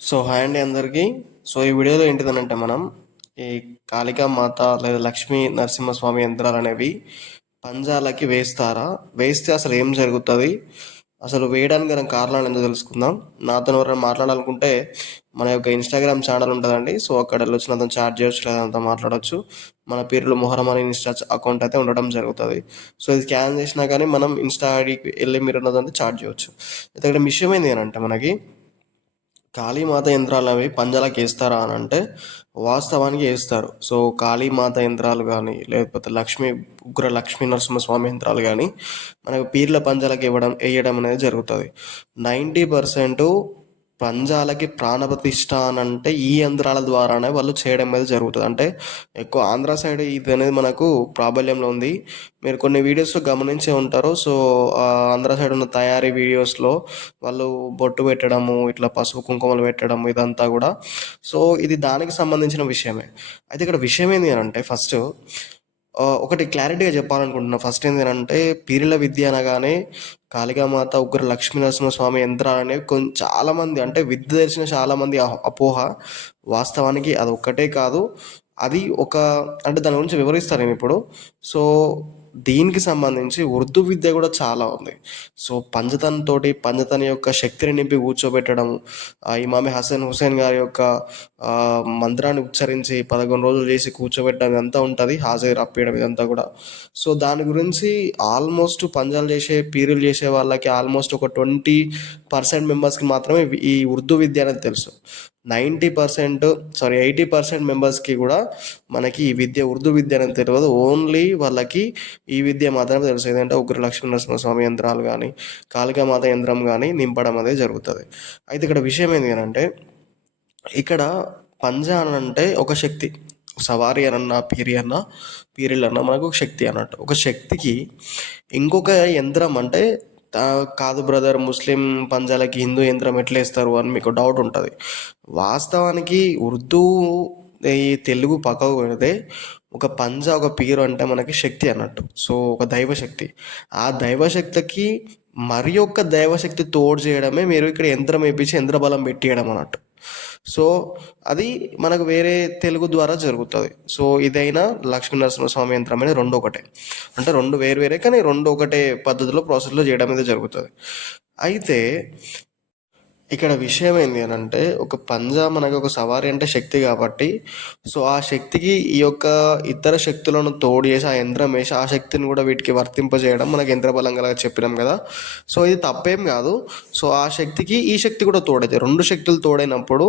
Hi అండి అందరికీ. ఈ వీడియోలో ఏంటిదనంటే మనం ఈ కాళికా మాత లేదా లక్ష్మీ నరసింహస్వామి యంత్రాలు అనేవి పంజాలకి వేస్తారా? వేస్తే అసలు ఏం జరుగుతుంది? అసలు వేయడానికి గల కారణాలు ఏందో తెలుసుకుందాం. నాతో ఎవరైనా మాట్లాడాలనుకుంటే మన యొక్క ఇన్స్టాగ్రామ్ ఛానల్ ఉంటుందండి. అక్కడ వెళ్ళొచ్చి నాతో చాట్ చేయొచ్చు, లేదా నాతో మాట్లాడవచ్చు. మన పేరులో మొహరం అనే ఇన్స్టా అకౌంట్ అయితే ఉండడం జరుగుతుంది. ఇది స్కాన్ చేసినా కానీ మనం ఇన్స్టా ఐడికి వెళ్ళి మీరు ఉన్నదంటే చాట్ చేయవచ్చు. అయితే ఇక్కడ విషయం ఏంటి అని అంటే మనకి కాళీమాత యంత్రాలు అవి పంజాలకు వేస్తారా అని అంటే వాస్తవానికి వేస్తారు. కాళీమాత యంత్రాలు కానీ లేకపోతే ఉగ్ర లక్ష్మీ నరసింహస్వామి యంత్రాలు కానీ మనకు పీర్ల పంజాలకు వేయడం అనేది జరుగుతుంది. 90% పంజాలకి ప్రాణప్రతిష్ఠ అని అంటే ఈ యంత్రాల ద్వారానే వాళ్ళు చేయడం అనేది జరుగుతుంది. అంటే ఎక్కువ ఆంధ్ర సైడ్ ఇది అనేది మనకు ప్రాబల్యంలో ఉంది. మీరు కొన్ని వీడియోస్లో గమనించే ఉంటారు. ఆంధ్ర సైడ్ ఉన్న తయారీ వీడియోస్లో వాళ్ళు బొట్టు పెట్టడము, ఇట్లా పసుపు కుంకుమలు పెట్టడం, ఇదంతా కూడా ఇది దానికి సంబంధించిన విషయమే. అయితే ఇక్కడ విషయం ఏంటి అని అంటే ఫస్ట్ ఒకటి క్లారిటీగా చెప్పాలనుకుంటున్నా. ఫస్ట్ ఏంటంటే పీరిల విద్య అనగానే కాళికామాత, ఉగ్ర లక్ష్మీనరసింహస్వామి యంత్రాలు అనేవి చాలామంది అంటే విద్య తెలిసిన చాలామంది అపోహ. వాస్తవానికి అది ఒక్కటే కాదు, అది అంటే దాని గురించి వివరిస్తాను నేను ఇప్పుడు. దీనికి సంబంధించి ఉర్దూ విద్య కూడా చాలా ఉంది. పంచతన్ యొక్క శక్తిని నింపి కూర్చోబెట్టడం, ఇమామి హుసేన్ గారి యొక్క మంత్రాన్ని ఉచ్చరించి 11 రోజులు చేసి కూర్చోబెట్టడం ఇదంతా ఉంటుంది. హాజరు అప్పేయడం ఇదంతా కూడా. దాని గురించి ఆల్మోస్ట్ పంజాలు చేసే పీరులు చేసే వాళ్ళకి ఆల్మోస్ట్ ఒక 20% మెంబర్స్కి మాత్రమే ఈ ఉర్దూ విద్య అనేది తెలుసు. 80% మెంబర్స్కి కూడా మనకి ఈ విద్య ఉర్దూ విద్య అనేది తెలియదు. ఓన్లీ వాళ్ళకి ఈ విద్య మాత్రమే తెలుసు. ఏంటంటే ఉగ్ర లక్ష్మీ నరసింహస్వామి యంత్రాలు కానీ కాళికామాత యంత్రం కానీ నింపడం అనేది జరుగుతుంది. అయితే ఇక్కడ విషయం ఏంటి అంటే ఇక్కడ పంజా అని అంటే ఒక శక్తి. సవారి అనన్నా పీరీలన్నా మనకు ఒక శక్తి అన్నట్టు. ఒక శక్తికి ఇంకొక యంత్రం అంటే కాదు బ్రదర్, ముస్లిం పంజాలకి హిందూ యంత్రం ఎట్లా వేస్తారు అని మీకు డౌట్ ఉంటుంది. వాస్తవానికి ఉర్దూ ఈ తెలుగు పక్కకు పెడితే ఒక పంజా, ఒక పీరు అంటే మనకి శక్తి అన్నట్టు. ఒక దైవశక్తి. ఆ దైవశక్తికి మరి యొక్క దైవశక్తి తోడు చేయడమే మీరు ఇక్కడ యంత్రం వేయించి యంత్రబలం పెట్టేయడం అన్నట్టు. అది మనకు వేరే తెలుగు ద్వారా జరుగుతుంది. ఇదైనా లక్ష్మీ నరసింహస్వామి యంత్రం అనేది రెండు ఒకటే. అంటే రెండు వేరే కానీ రెండు ఒకటే పద్ధతిలో ప్రాసెస్లో చేయడం అనేది జరుగుతుంది. అయితే ఇక్కడ విషయం ఏంటి అని అంటే ఒక పంజా మనకు ఒక సవారి అంటే శక్తి కాబట్టి ఆ శక్తికి ఈ యొక్క ఇతర శక్తులను తోడు చేసి ఆ యంత్రం వేసి ఆ శక్తిని కూడా వీటికి వర్తింపజేయడం మనకి యంత్రబలం కల చెప్పినాం కదా. ఇది తప్పేం కాదు. ఆ శక్తికి ఈ శక్తి కూడా తోడైతే రెండు శక్తులు తోడైనప్పుడు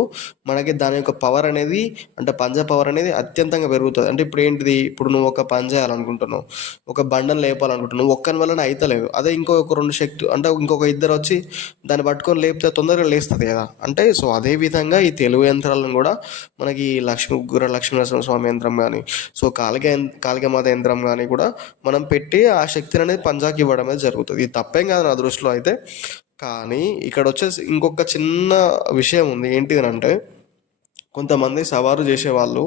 మనకి దాని యొక్క పవర్ అనేది అంటే పంజా పవర్ అనేది అత్యంతంగా పెరుగుతుంది. అంటే ఇప్పుడు ఏంటిది, ఇప్పుడు నువ్వు ఒక పని చేయాలనుకుంటున్నావు, ఒక బండను లేపాలనుకుంటున్నావు, ఒక్కని వలన అయితలేదు. అదే ఇంకొక రెండు శక్తులు అంటే ఇంకొక ఇద్దరు వచ్చి దాన్ని పట్టుకొని లేపితే తొందరగా లేస్తుంది కదా. అంటే అదే విధంగా ఈ తెలుగు యంత్రాలను కూడా మనకి గుర్ర లక్ష్మీనరసింహస్వామి యంత్రం కానీ కాళికామాత యంత్రం కానీ కూడా మనం పెట్టి ఆ శక్తిని అనేది పంజాకి ఇవ్వడం అనేది జరుగుతుంది. ఇది తప్పేం కాదు నా దృష్టిలో అయితే. కానీ ఇక్కడ వచ్చేసి ఇంకొక చిన్న విషయం ఉంది. ఏంటి అని అంటే కొంతమంది సవారు చేసేవాళ్ళు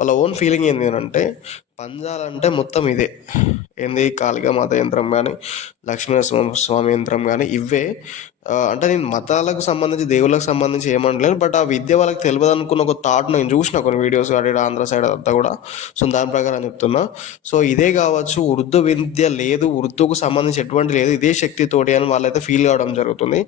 వాళ్ళ ఓన్ ఫీలింగ్ ఏంటి అని అంటే పంజాలంటే మొత్తం ఇదే ఏంది, కాళికామాత యంత్రం కానీ లక్ష్మీనరసింహస్వామి యంత్రం కానీ ఇవే. అంటే నేను మతాలకు సంబంధించి దేవుళ్ళకి సంబంధించి ఏమంటలేను, బట్ ఆ విద్య వాళ్ళకి తెలియదు అనుకున్న ఒక థాట్ నేను చూసిన కొన్ని వీడియోస్ అడిగి ఆంధ్ర సైడ్ అంతా కూడా. దాని ప్రకారం చెప్తున్నా. ఇదే కావచ్చు, ఉర్దూ విద్య లేదు, ఉర్దూకు సంబంధించి ఎటువంటి లేదు, ఇదే శక్తితోటి అని వాళ్ళైతే ఫీల్ కావడం జరుగుతుంది.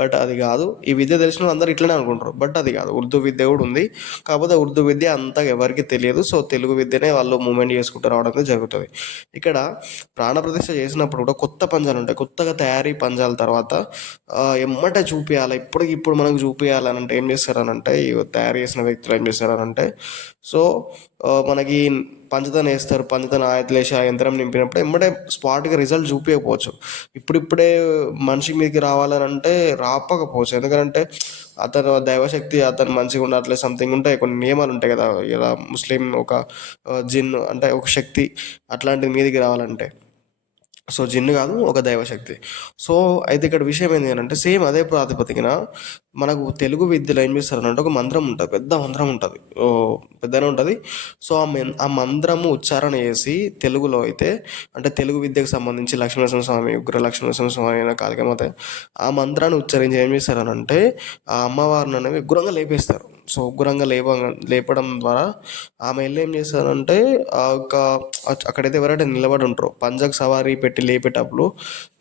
బట్ అది కాదు. ఈ విద్య తెలిసిన అందరూ ఇట్లనే అనుకుంటారు, బట్ అది కాదు. ఉర్దూ విద్య కూడా ఉంది, కాకపోతే ఉర్దూ విద్య అంతా ఎవరికి తెలియదు. తెలుగు విద్యనే వాళ్ళు మూమెంట్ చేసుకుంటూ రావడం జరుగుతుంది. ఇక్కడ ప్రాణప్రతిష్ఠ చేసినప్పుడు కూడా కొత్త పంజాలు ఉంటాయి. కొత్తగా తయారీ పంజాల తర్వాత ఎమ్మటే చూపించాలి, ఇప్పుడు మనకు చూపించాలని అంటే ఏం చేస్తారనంటే తయారు చేసిన వ్యక్తులు ఏం చేస్తారనంటే మనకి పంచదార వేస్తారు. పంచదార ఆయతలు వేసి ఆ యంత్రం నింపినప్పుడు ఎమ్మటే స్పాట్గా రిజల్ట్ చూపించకపోవచ్చు. ఇప్పుడిప్పుడే మనిషి మీదకి రావాలని అంటే రాపకపోవచ్చు. ఎందుకంటే అతను దైవశక్తి, అతను మంచిగా ఉండట్లే, సంథింగ్ ఉంటాయి, కొన్ని నియమాలు ఉంటాయి కదా. ఇలా ముస్లిం ఒక జిన్ అంటే ఒక శక్తి అట్లాంటిది మీదకి రావాలంటే జిన్ను కాదు, ఒక దైవశక్తి. అయితే ఇక్కడ విషయం ఏంటి అంటే సేమ్ అదే ప్రాతిపదికన మనకు తెలుగు విద్యలో ఏం చేస్తారంటే ఒక మంత్రం ఉంటుంది, పెద్ద మంత్రం ఉంటుంది, పెద్దనే ఉంటుంది. సో ఆ మంత్రము ఉచ్చారణ చేసి తెలుగులో అయితే, అంటే తెలుగు విద్యకు సంబంధించి లక్ష్మీనరసింహ స్వామి, ఉగ్ర లక్ష్మీనరసింహ స్వామి అయిన కాళికామాత, ఆ మంత్రాన్ని ఉచ్చరించి ఏం చేస్తారనంటే ఆ అమ్మవారిని అనేవి ఉగ్రంగా లేపేస్తారు. సో ఉగ్రంగా లేపడం ద్వారా ఆమె వెళ్ళి ఏం చేస్తారంటే ఆ యొక్క అక్కడైతే ఎవరైతే నిలబడి ఉంటారో పంజాకు సవారీ పెట్టి లేపేటప్పుడు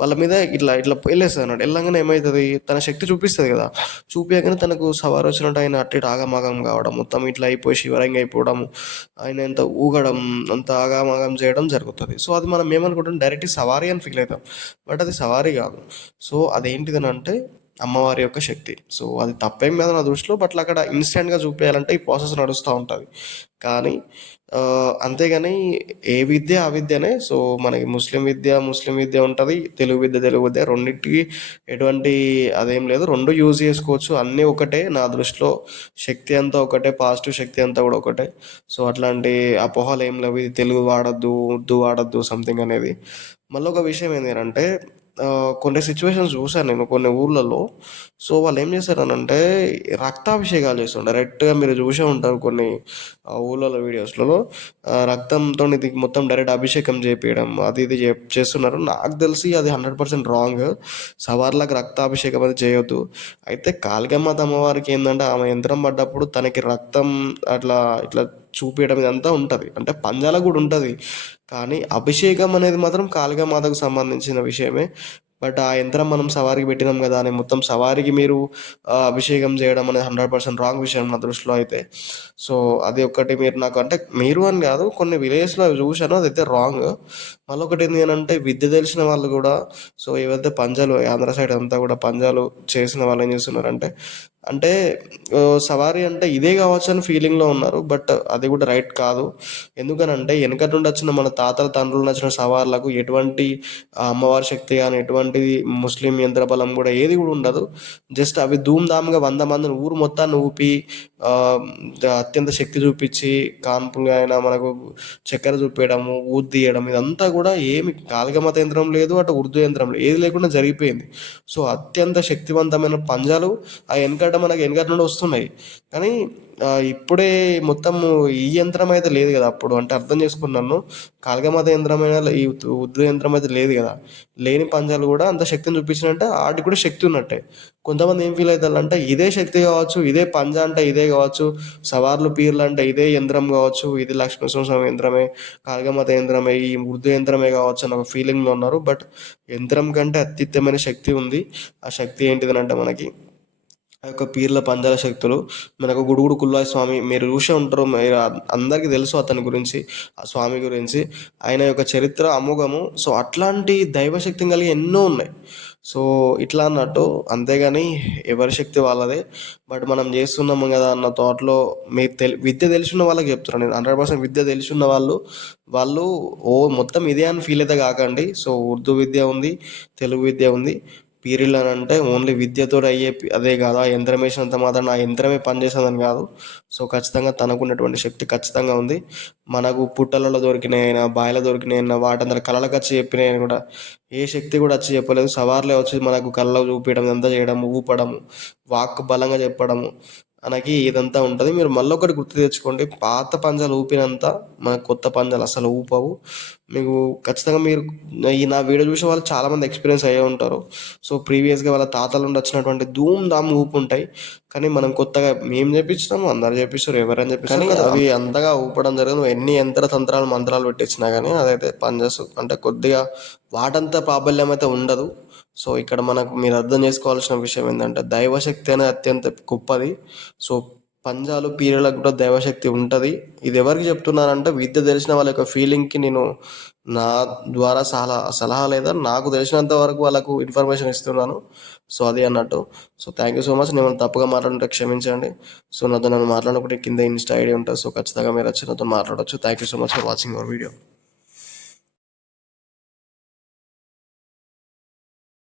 వాళ్ళ మీద ఇట్లా ఇట్లా వెళ్ళేస్తుంది అన్నట్టు. వెళ్ళంగానే ఏమవుతుంది, తన శక్తి చూపిస్తుంది కదా, చూపించగానే తనకు సవారు వచ్చినట్టు ఆయన అట్టి ఆగమాగం కావడం, మొత్తం ఇట్లా అయిపోయి శివరంగా అయిపోవడం, ఆయన ఎంత ఊగడం, అంత ఆగమాగం చేయడం జరుగుతుంది. సో అది మనం ఏమనుకుంటాం, డైరెక్ట్ సవారీ అని ఫీల్ అవుతాం, బట్ అది సవారీ కాదు. సో అదేంటిదని అంటే అమ్మవారి యొక్క శక్తి. సో అది తప్పేం కాదు నా దృష్టిలో, బట్ అక్కడ ఇన్స్టెంట్గా చూపించాలంటే ఈ ప్రాసెస్ నడుస్తూ ఉంటుంది. కానీ అంతేగాని ఏ విద్య ఆ విద్యనే. సో మనకి ముస్లిం విద్య ఉంటుంది, తెలుగు విద్య, రెండింటికి ఎటువంటి అదేం లేదు, రెండు యూజ్ చేసుకోవచ్చు, అన్నీ ఒకటే నా దృష్టిలో. శక్తి అంతా ఒకటే, పాజిటివ్ శక్తి అంతా కూడా ఒకటే. సో అట్లాంటి అపోహలు ఏం లేవు, ఇది తెలుగు వాడద్దు, ఉర్దూ వాడద్దు సంథింగ్ అనేది. మళ్ళీ ఒక విషయం ఏంటి అంటే కొన్ని సిచ్యువేషన్స్ చూశాను నేను కొన్ని ఊర్లలో. సో వాళ్ళు ఏం చేశారనంటే రక్తాభిషేకాలు చేస్తుంటారు. డైరెక్ట్గా మీరు చూసే ఉంటారు కొన్ని ఊళ్ళలో వీడియోస్లలో, రక్తంతో ఇది మొత్తం డైరెక్ట్ అభిషేకం చేపించడం అది ఇది చేస్తున్నారు. నాకు తెలిసి అది 100% రాంగ్. సవార్లకు రక్తాభిషేకం అది చేయొద్దు. అయితే కాళికామాత అమ్మవారికి ఏంటంటే ఆమె యంత్రం పడ్డప్పుడు తనకి రక్తం అట్లా ఇట్లా చూపించడం ఇదంతా ఉంటుంది, అంటే పంజాలకు కూడా ఉంటుంది. కానీ అభిషేకం అనేది మాత్రం కాళికామాతకు సంబంధించిన విషయమే. బట్ ఆ యంత్రం మనం సవారికి పెట్టినాం కదా అని మొత్తం సవారికి మీరు అభిషేకం చేయడం అనేది 100% రాంగ్ విషయం నా దృష్టిలో అయితే. సో అది ఒక్కటి మీరు నాకు, అంటే మీరు అని కాదు, కొన్ని విలేజ్లో చూశాను, అదైతే రాంగ్. మళ్ళీ ఒకటి ఏంటి అని అంటే విద్య తెలిసిన వాళ్ళు కూడా, సో ఏవైతే పంజాలు ఆంధ్ర సైడ్ అంతా కూడా పంజాలు చేసిన వాళ్ళు ఏం చేస్తున్నారంటే, అంటే సవారీ అంటే ఇదే కావచ్చు అని ఫీలింగ్లో ఉన్నారు, బట్ అది కూడా రైట్ కాదు. ఎందుకనంటే వెనకటి నుండి వచ్చిన మన తాతల తండ్రులు వచ్చిన సవార్లకు ఎటువంటి అమ్మవారి శక్తి కానీ ఎటువంటి ముస్లిం యంత్ర బలం కూడా ఏది కూడా ఉండదు. జస్ట్ అవి ధూమ్ధామ్గా 100 మందిని ఊరు మొత్తాన్ని ఊపి అత్యంత శక్తి చూపించి కాన్పులుగా అయినా మనకు చక్కెర చూపించడము, ఊది తీయడం, ఇదంతా కూడా ఏమి కాళికామాత యంత్రం లేదు, అటు ఉర్దూ యంత్రం లేదు, ఏది లేకుండా జరిగిపోయింది. సో అత్యంత శక్తివంతమైన పంజాలు ఆ మనకి వెనకటి నుండి వస్తున్నాయి. కానీ ఇప్పుడే మొత్తం ఈ యంత్రం అయితే లేదు కదా అప్పుడు, అంటే అర్థం చేసుకున్నాను. కాళికామాత యంత్రమైన ఈ ఉర్దూ యంత్రం అయితే లేదు కదా, లేని పంజాలు కూడా అంత శక్తిని చూపించినట్టే వాటికి కూడా శక్తి ఉన్నట్టే. కొంతమంది ఏం ఫీల్ అవుతారంటే ఇదే శక్తి కావచ్చు, ఇదే పంజా అంటే ఇదే కావచ్చు, సవార్లు పీర్లు అంటే ఇదే యంత్రం కావచ్చు, ఇది లక్ష్మీనరసింహ యంత్రమే, కాళికామాత యంత్రమే, ఈ ఉర్దూ యంత్రమే కావచ్చు అని ఒక ఫీలింగ్లో ఉన్నారు. బట్ యంత్రం కంటే అత్యుత్తమైన శక్తి ఉంది. ఆ శక్తి ఏంటిదని అంటే మనకి ఆ యొక్క పీర్ల పంజాల శక్తులు. మనకు గుడుగుడు కుల్లాయి స్వామి మీరు చూసే ఉంటారు, మీరు అందరికీ తెలుసు అతని గురించి, ఆ స్వామి గురించి, ఆయన యొక్క చరిత్ర అమోఘము. సో అట్లాంటి దైవశక్తిని కలిగి ఎన్నో ఉన్నాయి. సో ఇట్లా అన్నట్టు, అంతేగాని ఎవరి శక్తి వాళ్ళదే. బట్ మనం చేస్తున్నాము కదా అన్న థాట్లో మీరు విద్య తెలిసిన వాళ్ళకి చెప్తున్నాను నేను, 100% విద్య తెలిసిన వాళ్ళు ఓ మొత్తం ఇదే అని ఫీల్ అయితే కాకండి. సో ఉర్దూ విద్య ఉంది, తెలుగు విద్య ఉంది. పీరియడ్ అని అంటే ఓన్లీ విద్యతో అయ్యే అదే కాదు, ఆ యంత్రం వేసినంత మాత్రం ఆ యంత్రమే పనిచేస్తుందని కాదు. సో ఖచ్చితంగా తనకున్నటువంటి శక్తి ఖచ్చితంగా ఉంది. మనకు పుట్టలలో దొరికినాయైనా, బాయిలో దొరికినాయైనా, వాటందరూ కళలకు వచ్చి చెప్పినాయని కూడా ఏ శక్తి కూడా వచ్చి చెప్పలేదు. సవార్లే వచ్చి మనకు కళ్ళలో చూపించడం, ఇదంతా చేయడం, ఊపడము, వాక్ బలంగా చెప్పడము, మనకి ఇదంతా ఉంటుంది. మీరు మళ్ళీ ఒకటి గుర్తు తెచ్చుకోండి, పాత పంజాలు ఊపినంత మన కొత్త పంజాలు అసలు ఊపవు. మీకు ఖచ్చితంగా మీరు ఈ నా వీడియో చూసే వాళ్ళు చాలామంది ఎక్స్పీరియన్స్ అయ్యే ఉంటారు. సో ప్రీవియస్గా వాళ్ళ తాతల నుండి వచ్చినటువంటి ధూమ్ ధామ్ ఊపు ఉంటాయి. కానీ మనం కొత్తగా మేము చేపించినాము, అందరు చేపిస్తారు, ఎవరైనా చేపిస్తారు, కానీ అవి అంతగా ఊపడం జరగదు. ఎన్ని తంత్రాలు మంత్రాలు పెట్టించినా కానీ అదైతే పనిచేస్తుంది, అంటే కొద్దిగా వాటంతా ప్రాబల్యం అయితే ఉండదు. సో ఇక్కడ మనకు మీరు అర్థం చేసుకోవాల్సిన విషయం ఏంటంటే దైవశక్తి అనేది అత్యంత గొప్పది. సో పంజాలు పీరియలకు కూడా దైవశక్తి ఉంటుంది. ఇది ఎవరికి చెప్తున్నానంటే విద్య తెలిసిన వాళ్ళ యొక్క ఫీలింగ్కి నేను నా ద్వారా సలహా లేదా నాకు తెలిసినంత వరకు వాళ్ళకు ఇన్ఫర్మేషన్ ఇస్తున్నాను. సో అది అన్నట్టు. So thank you so much. నేను తప్పుగా మాట్లాడుంటే క్షమించండి. సో నన్ను మాట్లాడకుండా కింద ఇన్స్టా ఐడి ఉంటుంది, సో ఖచ్చితంగా మీరు వచ్చి నాతో మాట్లాడవచ్చు. Thank you so much for watching our video.